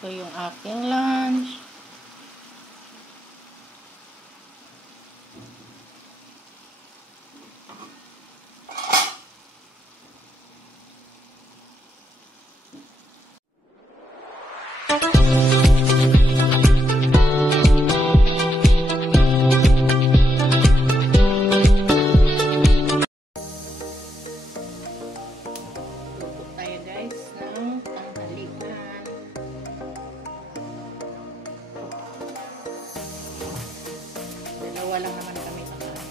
Ito yung aking lunch. Dalawa lang naman kami kakain.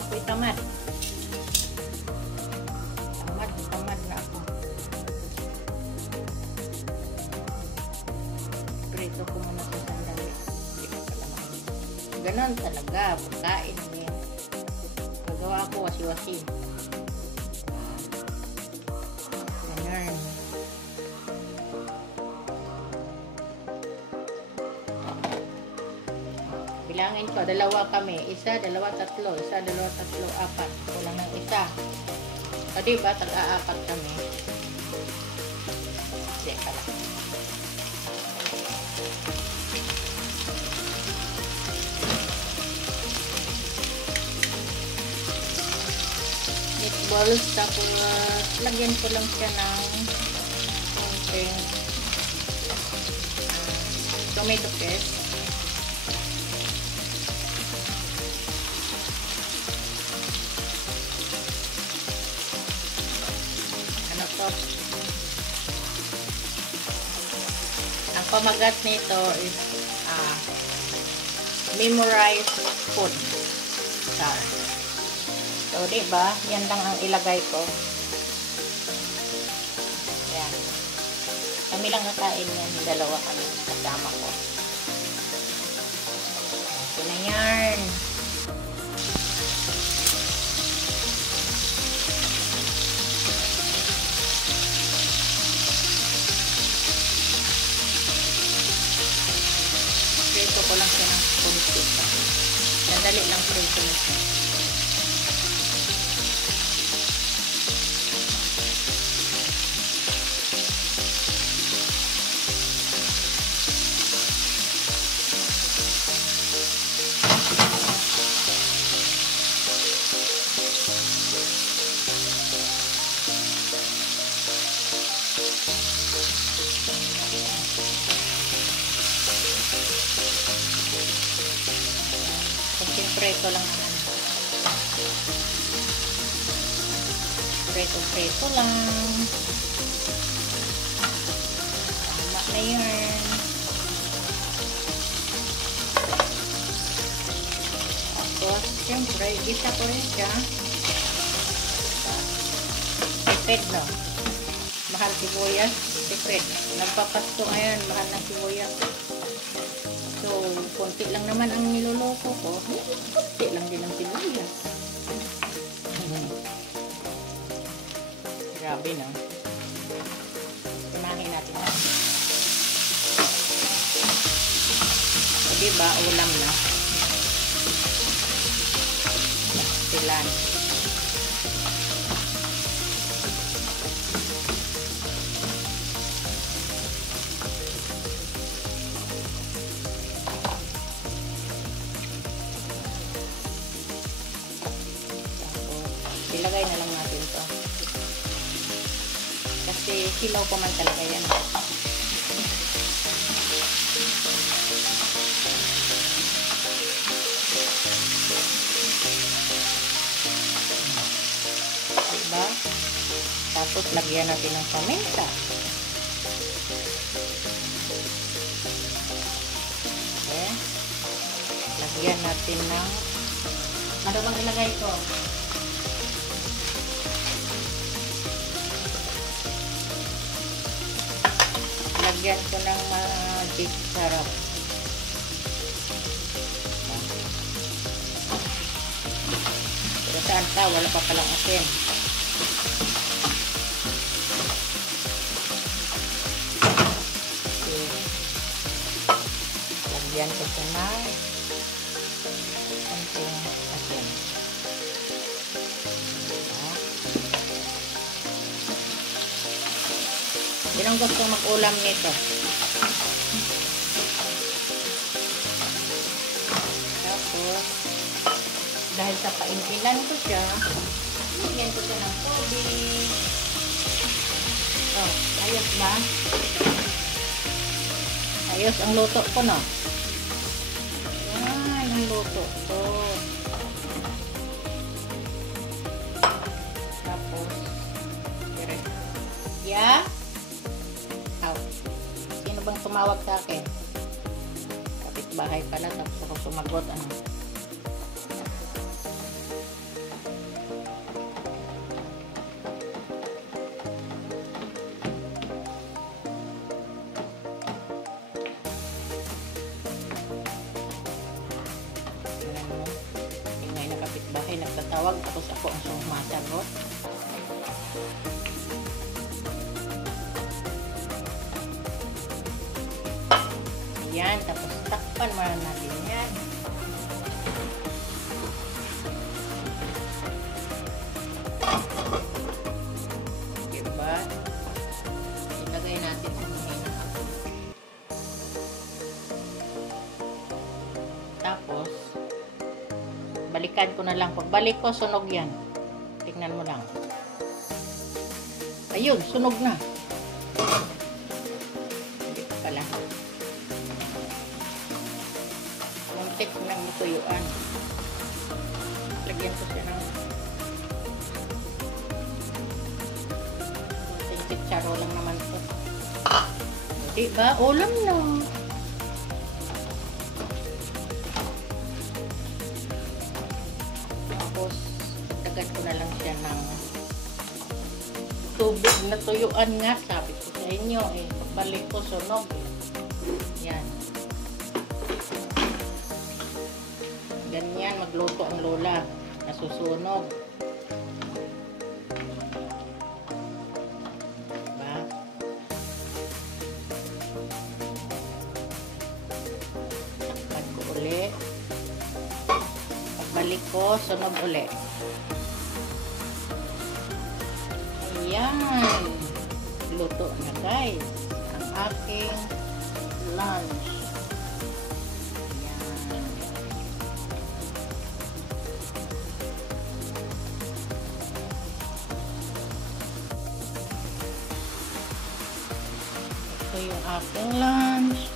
Ako'y tamad. Tamad na ako. Prito ko muna sa sandali. Hindi ko pala makita. Ganon talaga, pagkain niya. Nagawa ako wasi-wasi. Ganon. Bilangin ko, dalawa kami. Isa, dalawa, tatlo. Isa, dalawa, tatlo, apat. Kulang ng isa. O diba, tag-aapat kami. Hindi pala. Meatballs, tapos lagyan ko lang siya ng tomato paste. Ano to? Ang pamagat nito is memorized food. So, diba? Yan lang ang ilagay ko. Yan. Kami lang kakain yan. Dalawa kami kasama ko. Okay na yan. Prito ko lang siya ng kunti. Sandali lang prito na siya. Preto lang naman. Preto lang. Tama na yan. Tapos, siyempre, gisa ko rin siya. Tipid, no? Mahal sibuyas, tipid. Nagpapasko ngayon, mahal ng sibuyas. So, konti lang naman ang niloloko ko. Konti lang din ang sibuyas. Grabe, no? Tunahin natin na. So, diba, ulam na. Silan. Ilagay na lang natin to. Kasi silaw pa man talaga yan. Diba? Tapos lagyan natin ng paminta. Okay. Lagyan natin ng ano bang ilagay ko? Lagyan ko ng magic sarap. Pero saan ka? Wala pa palang asin. Okay. Lagyan ko siya ng konting asin. Sinong gusto mag-ulam nito? Tapos, dahil sa paintilan ko siya, lagyan ko siya ng tubig. Oh, ayos ba? Ayos ang luto ko, no? Yan ang luto ko. Tapos, yeah? Sino bang tumawag sa akin? Kapitbahay pala, tapos ako sumagot. Ano? Tingay na kapitbahay, nagtatawag, tapos ako ang sumasagot. Yan, tapos takpan muna natin yan. Diba? Ilagay natin sa mahina. Tapos, balikan ko na lang. Pagbalik ko, sunog yan. Tingnan mo lang. Ayun, sunog na. Hindi pa pala. Muntik ng matuyuan. Lagyan ko siya ng charo lang naman ito. Diba? Ulam na. Tapos, dagan ko na lang siya ng tubig na tuyuan nga. Sabi ko sa inyo eh. Pagbalik ko, sunog eh. Yan. Ganyan magluto ang lola. Nasusunog. Diba? Takpan ko uli. Pagbalik ko, sunog uli. Ayan. Luto na guys. Ang aking lunch. Ito yung aking lunch.